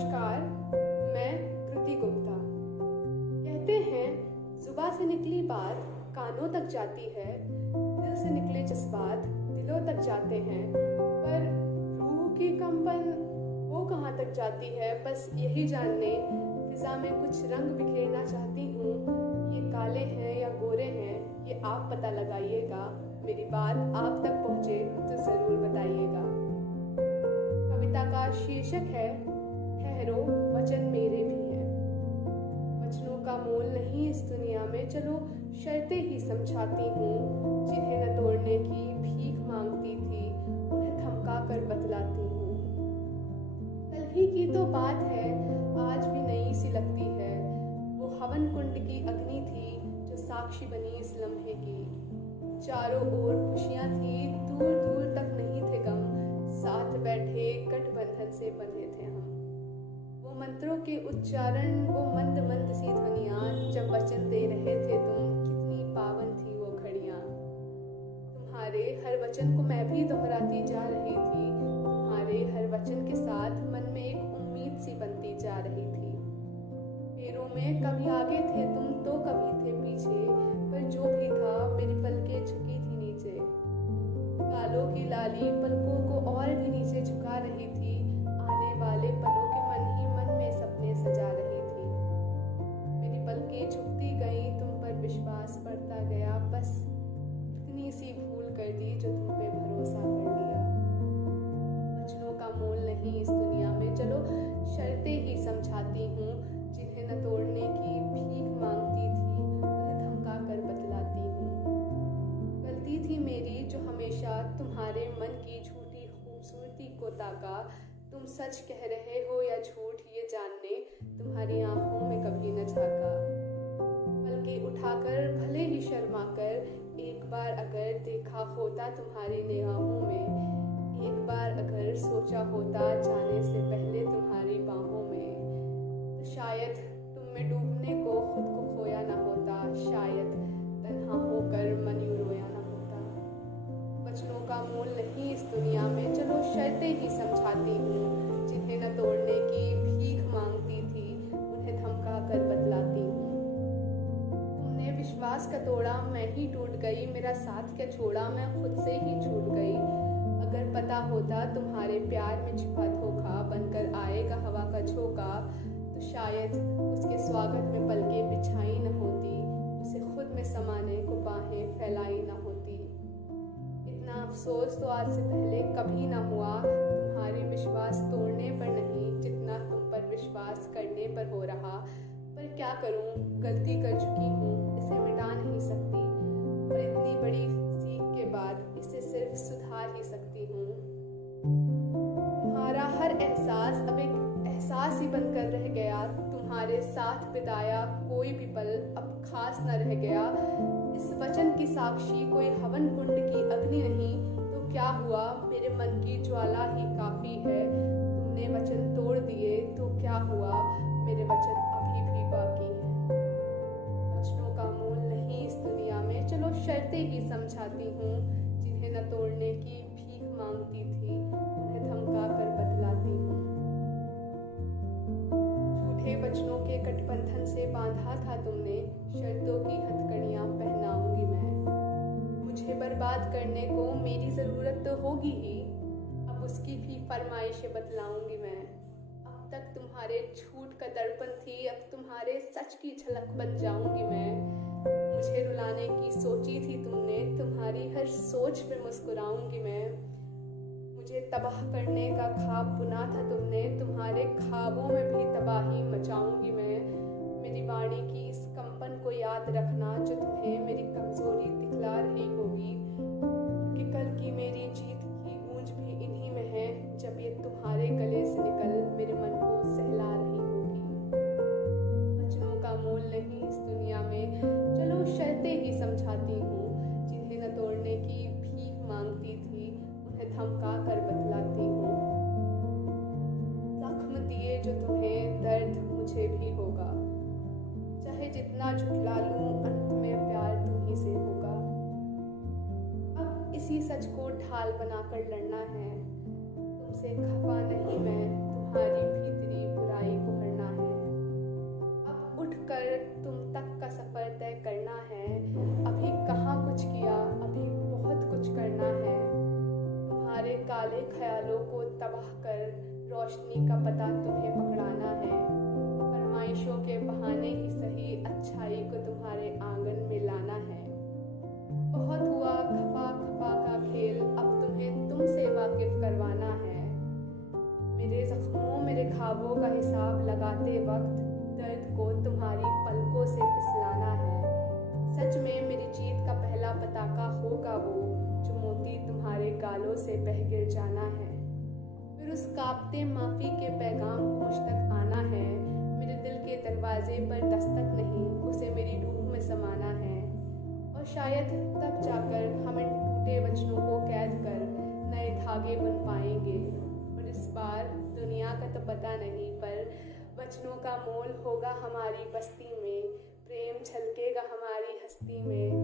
नमस्कार, मैं कृति गुप्ता। कहते हैं जुबान से निकली बात कानों तक जाती है, दिल से निकले जज्बात दिलों तक जाते हैं, पर रूह की कंपन वो कहाँ तक जाती है, बस यही जानने फिजा में कुछ रंग बिखेरना चाहती हूँ। ये काले हैं या गोरे हैं ये आप पता लगाइएगा, मेरी बात आप तक पहुँचे तो ज़रूर बताइएगा। कविता का शीर्षक है ठहरो वचन मेरे भी हैं। वचनों का मोल नहीं इस दुनिया में, चलो शर्तें ही समझाती हूँ। जिन्हें न तोड़ने की भीख मांगती थी उन्हें थमका कर बतलाती हूँ। कल ही की तो बात है, आज भी नई सी लगती है। वो हवन कुंड की अग्नि थी जो साक्षी बनी इस लम्हे की। चारों ओर खुशियाँ थी, दूर दूर तक नहीं थे गम। साथ बैठे गठबंधन से बंधे थे हम। वो मंत्रों के उच्चारण, वो मंद मंद सी ध्वनियाँ, जब वचन दे रहे थे तुम, कितनी पावन थी वो घड़ियाँ। तुम्हारे हर वचन को मैं भी दोहराती जा रही थी। तुम्हारे हर वचन के साथ मन में एक उम्मीद सी बनती जा रही थी। पैरों में कभी आगे थे तुम तो कभी थे पीछे, पर जो भी था मेरी पलकें झुकी थी नीचे। गालों की लाली पलकों को और भी नीचे झुका रही थी। आने वाले पलों के मन ही मन में सपने सजा रही थी। मेरी पलकें झुकती गई, तुम पर विश्वास बढ़ता गया। बस इतनी सी भूल कर दी जो तुम पे भरोसा कर लिया। वचनों का मोल नहीं इस दुनिया में, चलो शर्तें ही समझाती हूँ। जिन्हें न तोड़ने की भीख मांगती थी उन्हें थमका कर बतलाती हूँ। गलती थी मेरी जो हमेशा तुम्हारे मन की झूठी खूबसूरती को ताका। तुम सच कह रहे हो या झूठ ये जानने तुम्हारी आंखों में कभी न झांका। पलकें उठाकर भले ही शर्मा कर एक बार अगर देखा होता तुम्हारी निगाहों में, एक बार अगर सोचा होता जाने से पहले तुम्हारी बाहों में, तो शायद तुम में डूबने को खुद को खोया ना होता। शायद तन्हा होकर मन यूं रोया ना होता। वचनों का मोल नहीं इस दुनिया में, चलो शर्तें ही समझाती हूँ। जिन्हें न तोड़ने की भीख मांगती थी उन्हें थमका कर बतलाती हूँ। तुमने विश्वास का तोड़ा, मैं ही टूट गई। मेरा साथ क्या छोड़ा, मैं खुद से ही छूट गई। अगर पता होता तुम्हारे प्यार में छिपा धोखा बनकर आएगा हवा का झोंका, तो शायद उसके स्वागत में पलकें बिछाई न होती, उसे खुद में समाने को बाहें फैलाई न होती। इतना अफसोस तो आज से पहले कभी ना हुआ, तुम्हारे विश्वास तोड़ने पर नहीं जितना तुम पर विश्वास करने पर हो रहा। पर क्या करूं, गलती कर चुकी हूँ, इसे मिटा नहीं सकती। और इतनी बड़ी सीख के बाद इसे सिर्फ सुधार ही सकती हूँ। तुम्हारा हर एहसास अब एक एहसास ही बनकर रह गया। तुम्हारे साथ बिताया कोई भी पल अब खास न रह गया। इस वचन की साक्षी कोई हवन कुंड की अग्नि नहीं, तो क्या हुआ, मेरे मन की ज्वाला ही काफी है। तुमने वचन तोड़ दिए तो क्या हुआ, मेरे वचन अभी भी बाकी हैं। वचनों का मोल नहीं इस दुनिया में, चलो शर्तें ही समझाती हूँ। जिन्हें न तोड़ने की भीख मांगती थी उन्हें थमका कर बतलाती हूँ। झूठे वचनों के गठबंधन से बांधा था तुमने, शर्तों की हथकड़ियाँ पहनाऊंगी मैं। मुझे बर्बाद करने को मेरी ज़रूरत तो होगी ही, अब उसकी भी फरमाइशें बतलाऊंगी मैं। अब तक तुम्हारे झूठ का दर्पण थी, अब तुम्हारे सच की झलक बन जाऊंगी मैं। मुझे रुलाने की सोची थी तुमने, तुम्हारी हर सोच पे मुस्कुराऊंगी मैं। मुझे तबाह करने का ख्वाब बुना था तुमने, तुम्हारे ख्वाबों में भी तबाही मचाऊंगी मैं। मेरी वाणी की इस कंपन को याद रखना जो तुम्हें मेरी कमजोरी दिखला रही होगी, क्योंकि कल की मेरी जीत की गूंज भी इन्हीं में है, जब ये तुम्हारे गले से निकल मेरे मन को सहला रही होगी। वचनों का मोल नहीं इस दुनिया में, चलो शर्तें ही समझाती हूँ। जिन्हें न तोड़ने की भीख मांगती थी उन्हें थमका कर बतलाती हूँ। जख्म दिए जो तुम्हें दर्द मुझे भी होगा, चाहे जितना झुठला लूं अंत में प्यार तुम ही से होगा। अब इसी सच को ढाल बनाकर लड़ना है, तुमसे खफा नहीं मैं, तुम्हारी भीतरी बुराई रोशनी का पता तुम्हें पकड़ाना है। फरमाइशों के बहाने ही सही अच्छाई को तुम्हारे आंगन में लाना है। बहुत हुआ खफा खफा का खेल, अब तुम्हें तुमसे वाकिफ करवाना है। मेरे जख्मों मेरे ख्वाबों का हिसाब लगाते वक्त दर्द को तुम्हारी पलकों से फिसलाना है। सच में मेरी जीत का पहला पताका होगा वो, जो मोती तुम्हारे गालों से बह गिर जाना है। फिर उस कांपते माफी के पैगाम को मुझ तक आना है। मेरे दिल के दरवाजे पर दस्तक नहीं, उसे मेरी रूह में समाना है। और शायद तब जाकर हम इन टूटे वचनों को कैद कर नए धागे बुन पाएंगे। और इस बार दुनिया का तो पता नहीं, पर वचनों का मोल होगा हमारी बस्ती में, प्रेम छलकेगा हमारी हस्ती में।